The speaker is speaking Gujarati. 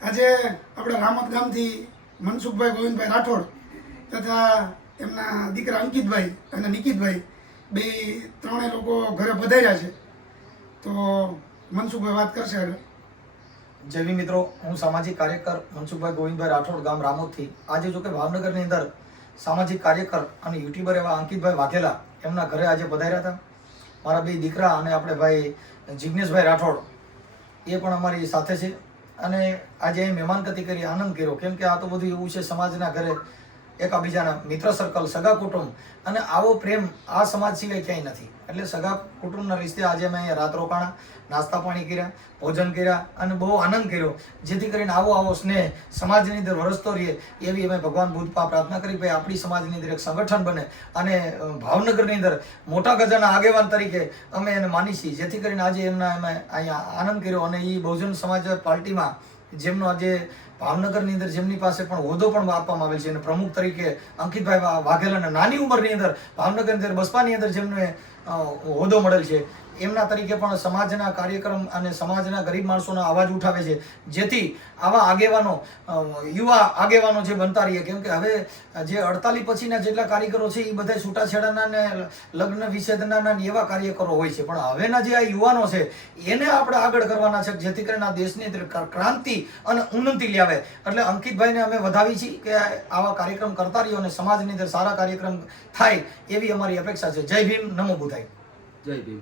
આજે આપણે રામત ગામથી મનસુખભાઈ, ગોવિંદભાઈ રાઠોડ તથા એમના દીકરા અંકિતભાઈ અને નિકિતભાઈ બે ત્રણેય લોકો ઘરે વધાર્યા છે. તો મનસુખભાઈ વાત કરશે આગળ જેવી મિત્રો, હું સામાજિક કાર્યકર મનસુખભાઈ, ગોવિંદભાઈ રાઠોડ ગામ રામોદથી. આજે જો કે ભાવનગરની અંદર સામાજિક કાર્યકર અને યુટ્યુબર એવા અંકિતભાઈ વાઘેલા એમના ઘરે આજે પધાર્યા હતા. મારા બે દીકરા અને આપણે ભાઈ જિજ્ઞેશભાઈ રાઠોડ એ પણ અમારી સાથે છે. અને આજે અહીં મહેમાનગતિ કરી આનંદ કર્યો. કેમ કે આ તો બધું એવું છે, સમાજના ઘરે એકાબીજાના મિત્ર સર્કલ સગા કુટુંબ અને આવો પ્રેમ આ સમાજ સિવાય ક્યાંય નથી. એટલે સગા કુટુંબના રિશ્તે આજે મેં અહીંયા રાત રોકાણા, નાસ્તા પાણી કર્યા, ભોજન કર્યા અને બહુ આનંદ કર્યો, જેથી કરીને આવો આવો સ્નેહ સમાજની અંદર વરસતો રહે એવી અમે ભગવાન બુદ્ધપા પ્રાર્થના કરી ભાઈ આપણી સમાજની અંદર એક સંગઠન બને અને ભાવનગરની અંદર મોટા ગજાના આગેવાન તરીકે અમે એને માની છીએ જેથી કરીને આજે એમના અમે અહીંયા આનંદ કર્યો અને એ બહુજન સમાજ પાર્ટીમાં જેમનો આજે ભાવનગરની અંદર જેમની પાસે પણ હોદ્દો પણ આપવામાં આવેલ છે અને પ્રમુખ તરીકે અંકિતભાઈ વાઘેલાના નાની ઉંમરની અંદર ભાવનગરની અંદર બસપાની અંદર જેમને હોદો મળેલ છે. એમના તરીકે પણ સમાજના કાર્યક્રમ અને સમાજના ગરીબ માણસોનો અવાજ ઉઠાવે છે. જેથી આવા આગેવાનો યુવા આગેવાનો જે બનતા રહીએ, કેમ કે હવે જે અડતાલીસ પછીના જેટલા કાર્યકરો છે એ બધા છૂટાછેડાના ને લગ્ન વિચ્છેદના ને એવા કાર્યકરો હોય છે. પણ હવેના જે આ યુવાનો છે, એને આપણે આગળ કરવાના છે, જેથી કરીને આ દેશની ક્રાંતિ અને ઉન્નતિ લાવે એટલે અંકિતભાઈને અમે વધાવી છીએ કે આવા કાર્યક્રમ કરતા રહ્યો અને સમાજની અંદર સારા કાર્યક્રમ થાય એવી અમારી અપેક્ષા છે. જય ભીમ. નમો બુધાઈ જય ભીમ.